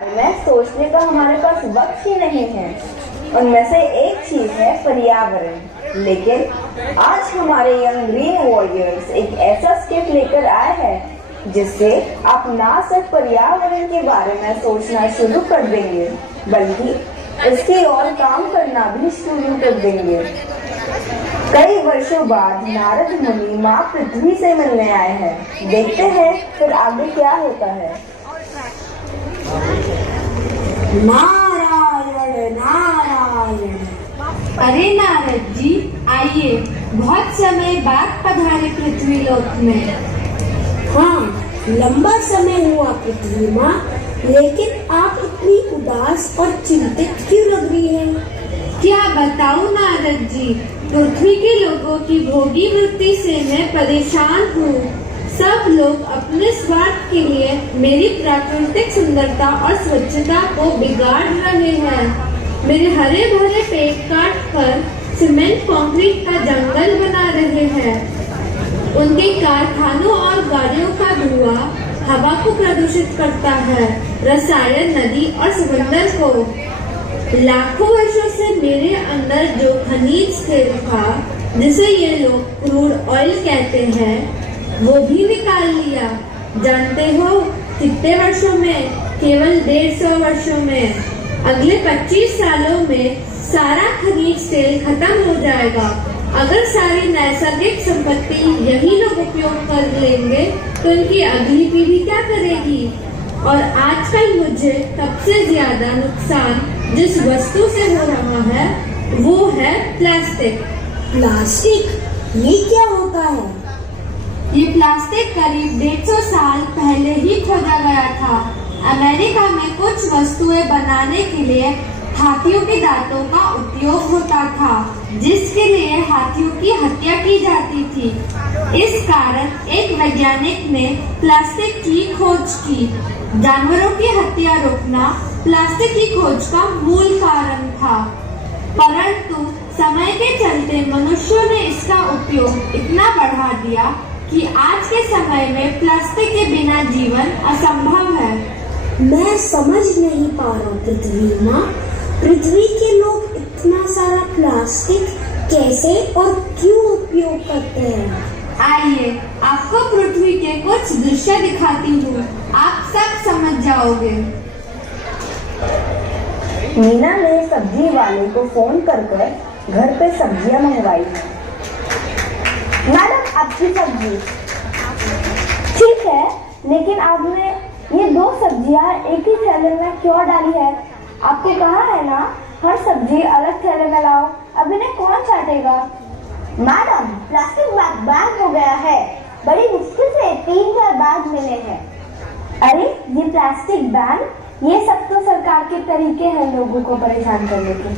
में सोचने का हमारे पास वक्त ही नहीं है। उनमें से एक चीज है पर्यावरण। लेकिन आज हमारे यंग ग्रीन वॉरियर्स एक ऐसा स्किट लेकर आए हैं जिससे आप ना सिर्फ पर्यावरण के बारे में सोचना शुरू कर देंगे बल्कि इसकी ओर काम करना भी शुरू कर देंगे। कई वर्षों बाद नारद मुनि माँ पृथ्वी से मिलने आए हैं। देखते हैं फिर आगे क्या होता है। नारायण नारायण। अरे नारद जी आइए, बहुत समय बाद पधारे पृथ्वी लोक में। हाँ, लंबा समय हुआ पृथ्वी माँ, लेकिन आप इतनी उदास और चिंतित क्यों लग रही हैं? क्या बताऊं नारद जी, पृथ्वी के लोगों की भोगी वृत्ति से मैं परेशान हूँ। सब लोग अपने स्वार्थ के लिए मेरी प्राकृतिक सुंदरता और स्वच्छता को बिगाड़ रहे हैं। मेरे हरे भरे पेड़ काट कर सीमेंट कंक्रीट का जंगल बना रहे हैं। उनके कारखानों और गाड़ियों का धुआं हवा को प्रदूषित करता है, रसायन नदी और समंदर को। लाखों वर्षों से मेरे अंदर जो खनिज तेल था, जिसे ये लोग क्रूड ऑयल कहते हैं, वो भी निकाल लिया। जानते हो कितने वर्षों में? केवल 150 वर्षों में। अगले 25 सालों में सारा खनिज तेल खत्म हो जाएगा। अगर सारी नैसर्गिक संपत्ति यही लोग उपयोग कर लेंगे तो इनकी अगली पीढ़ी क्या करेगी? और आजकल मुझे सबसे ज्यादा नुकसान जिस वस्तु से हो रहा है वो है प्लास्टिक। प्लास्टिक? ये क्या होता है? ये प्लास्टिक करीब 150 साल पहले ही खोजा गया था। अमेरिका में कुछ वस्तुएं बनाने के लिए हाथियों के दांतों का उपयोग होता था, जिसके लिए हाथियों की हत्या की जाती थी। इस कारण एक वैज्ञानिक ने प्लास्टिक की खोज की। जानवरों की हत्या रोकना प्लास्टिक की खोज का मूल कारण था, परंतु समय के चलते मनुष्यों ने इसका उपयोग इतना बढ़ा दिया कि आज के समय में प्लास्टिक के बिना जीवन असंभव है। मैं समझ नहीं पा रहा पृथ्वी माँ, पृथ्वी के लोग इतना सारा प्लास्टिक कैसे और क्यों उपयोग करते हैं? आइए आपको पृथ्वी के कुछ दृश्य दिखाती हूँ, आप सब समझ जाओगे। मीना ने सब्जी वाले को फोन कर घर पे सब्जियां मंगवाई। मैडम आपकी सब्जी ठीक है, लेकिन आपने ये 2 सब्जियां एक ही थैले में क्यों डाली है? आपको कहा है ना हर सब्जी अलग थैले में लाओ, अब इन्हें कौन चाटेगा? मैडम प्लास्टिक बैग बैन हो गया है, बड़ी मुश्किल से 3000 बैग मिले हैं। अरे ये प्लास्टिक बैन, ये सब तो सरकार के तरीके हैं लोगों को परेशान करने के,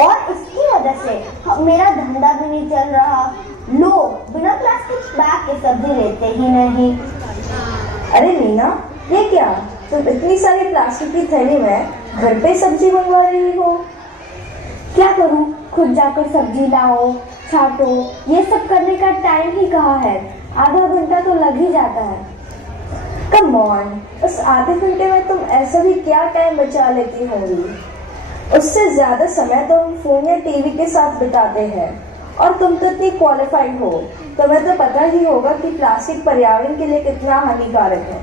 और इसकी वजह से मेरा धंधा भी नहीं चल रहा। लोग बिना प्लास्टिक बैग के सब्जी लेते ही नहीं। अरे मीना ये क्या, तुम इतनी सारी प्लास्टिक की थैली में घर पे सब्जी मंगवा रही हो? क्या करूं, खुद जाकर सब्जी लाओ, छाटो, ये सब करने का टाइम ही कहाँ है? आधा घंटा तो लग ही जाता है। कम ऑन, उस आधे घंटे में तुम ऐसा भी क्या टाइम बचा लेती होंगी? उससे ज्यादा समय तो हम फोन या टीवी के साथ बिताते हैं। और तुम तो इतनी क्वालिफाइड हो, तुम्हें तो पता ही होगा कि प्लास्टिक पर्यावरण के लिए कितना हानिकारक है।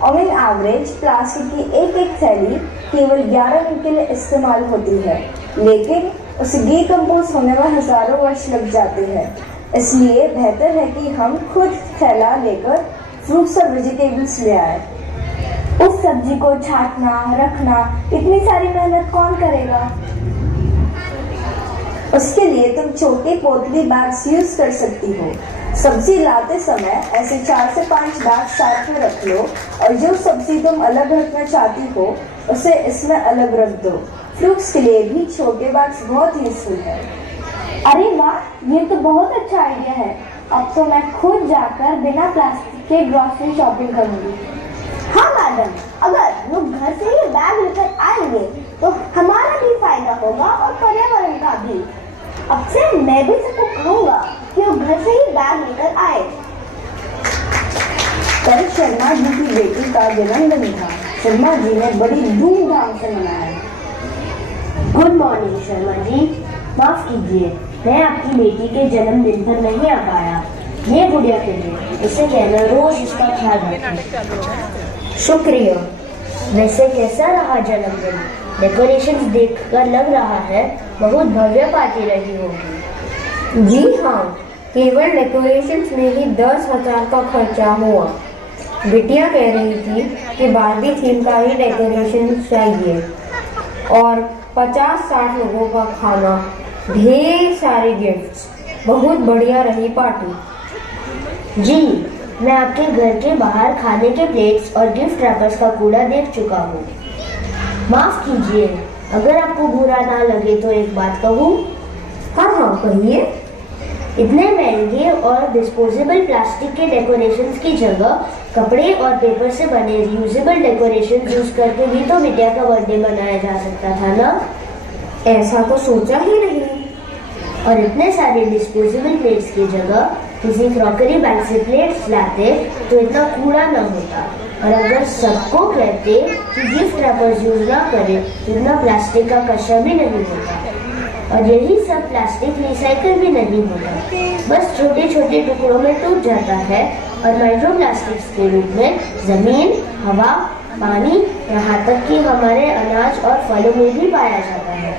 और इन एवरेज प्लास्टिक की एक थैली केवल 11 मिनट के लिए इस्तेमाल होती है, लेकिन उसे डिकम्पोज होने में हजारों वर्ष लग जाते हैं। इसलिए बेहतर है कि हम खुद थैला लेकर फ्रूट्स और वेजिटेबल्स ले आए। उस सब्जी को छांटना, रखना, इतनी सारी मेहनत कौन करेगा? उसके लिए तुम छोटे पोटली बैग्स यूज कर सकती हो। सब्जी लाते समय ऐसे 4 से 5 बैग साथ में रख लो, और जो सब्जी तुम अलग रखना चाहती हो उसे इसमें अलग रख दो। फ्रूट्स के लिए भी छोटे बैग्स बहुत यूजफुल है। अरे वाह, ये तो बहुत अच्छा आइडिया है। अब तो मैं खुद जाकर बिना प्लास्टिक के ग्रोसरी शॉपिंग करूंगी। हाँ मैडम, अगर लोग घर से ही बैग लेकर आएंगे तो हमारा भी फायदा होगा और पर्यावरण का भी। अब से मैं भी सबको कहूँगा कि वो घर से ही बैग लेकर आए। कल शर्मा जी की बेटी का जन्मदिन था। शर्मा जी ने बड़ी धूमधाम से मनाया। गुड मॉर्निंग शर्मा जी, माफ कीजिए मैं आपकी बेटी के जन्मदिन पर नहीं आ पाया। ये गुड़िया के लिए, इसे कहना रोज इसका ख्याल रखें। शुक्रिया। वैसे कैसा रहा जन्मदिन? डेकोरेशंस देखकर लग रहा है बहुत भव्य पार्टी रही होगी। जी हाँ, केवल डेकोरेशंस में ही 10,000 का खर्चा हुआ। बिटिया कह रही थी कि बार्बी थीम का ही डेकोरेशन चाहिए और 50-60 लोगों का खाना, ढेर सारे गिफ्ट्स। बहुत बढ़िया रही पार्टी। जी, मैं आपके घर के बाहर खाने के प्लेट्स और गिफ्ट रैपर्स का कूड़ा देख चुका हूँ। माफ कीजिए, अगर आपको बुरा ना लगे तो एक बात कहूँ? हाँ, कहिए। इतने महंगे और डिस्पोजेबल प्लास्टिक के डेकोरेशंस की जगह कपड़े और पेपर से बने रियूजेबल डेकोरेशन यूज करके भी तो बिटिया का बर्थडे मनाया जा सकता था ना? ऐसा तो सोचा ही नहीं। और इतने सारे डिस्पोजेबल प्लेट्स की जगह किसी क्रॉकरी बैग से प्लेट्स लाते तो इतना कूड़ा न होता। और अगर सबको कहते कि गिफ्ट रैपर्स यूज ना करें तो इतना प्लास्टिक का कचरा भी नहीं होता। और यही सब प्लास्टिक रिसाइकल भी नहीं होता, बस छोटे छोटे टुकड़ों में टूट जाता है और माइक्रो प्लास्टिक्स के रूप में जमीन, हवा, पानी, यहाँ तक कि हमारे अनाज और फलों में भी पाया जाता है।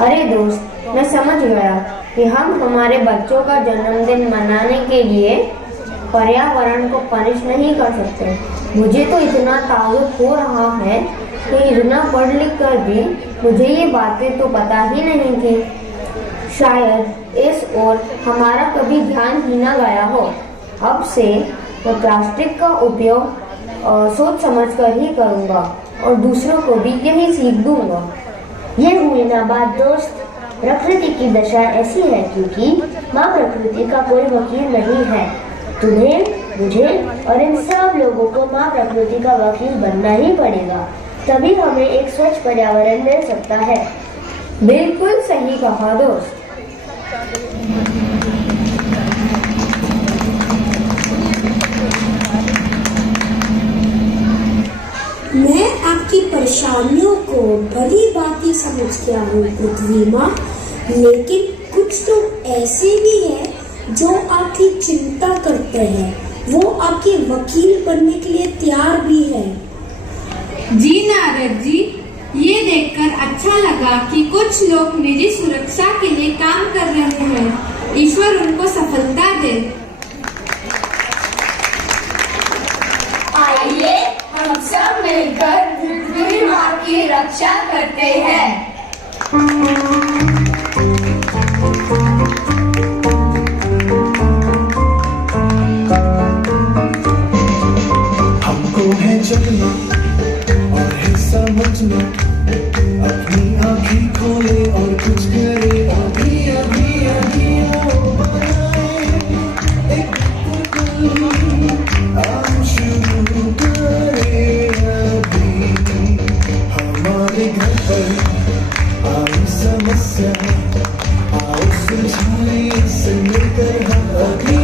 अरे दोस्त, मैं समझ गया कि हम हमारे बच्चों का जन्मदिन मनाने के लिए पर्यावरण को पनिश नहीं कर सकते। मुझे तो इतना ताउत हो रहा है कि इतना पढ़ लिख कर भी मुझे ये बातें तो पता ही नहीं थी। शायद इस ओर हमारा कभी ध्यान ही ना गया हो। अब से मैं प्लास्टिक का उपयोग सोच समझ कर ही करूँगा और दूसरों को भी यही सीख दूंगा। ये हुई ना बात दोस्त। प्रकृति की दशा ऐसी है क्योंकि माँ प्रकृति का कोई वकील नहीं है। तुम्हें, मुझे और इन सब लोगों को माँ प्रकृति का वकील बनना ही पड़ेगा, तभी हमें एक स्वच्छ पर्यावरण मिल सकता है। बिल्कुल सही कहा दोस्त। मैं आपकी परेशानियों को भली भांति समझ गया हूँ पृथ्वी माँ, लेकिन कुछ तो ऐसे भी हैं जो आपकी चिंता करते हैं। वो आपके वकील बनने के लिए तैयार भी है। जी नारद जी, ये देखकर अच्छा लगा कि कुछ लोग मेरी सुरक्षा के लिए काम कर रहे हैं। ईश्वर उनको सफलता दे। आइए हम सब मिलकर पृथ्वी माँ की रक्षा करते हैं। हमको है जगना और है समझना, अपनी आँखें खोले और कुछ करे। अभी अभी अभी आओ बनाए एक पल, हम शुरू करें अभी। हमारे घर पर आई समस्या, आओ सुलझाएं इसे मिलकर हम अभी।